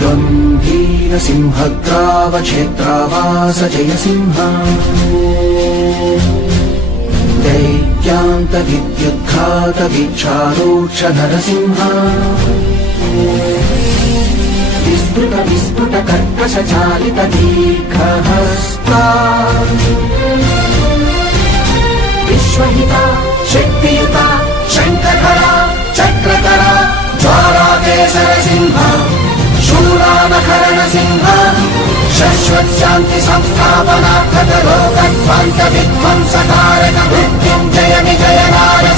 गम्भीरसिंहग्रावक्षेत्रावास जयसिंह दैत्यान्तविद्युद्घातवीक्षारोक्ष नरसिंह विस्फुट दीर्घहस्ता विश्वहिता शक्तियुता शङ्खधरा चक्रधरा ज्वालाकेसर सिंह शूलानकरण सिंह शाश्वत शांति संस्थापनार्थक लोकध्वंस विध्वंसकारक मृत्युंजय विजय नारसिंह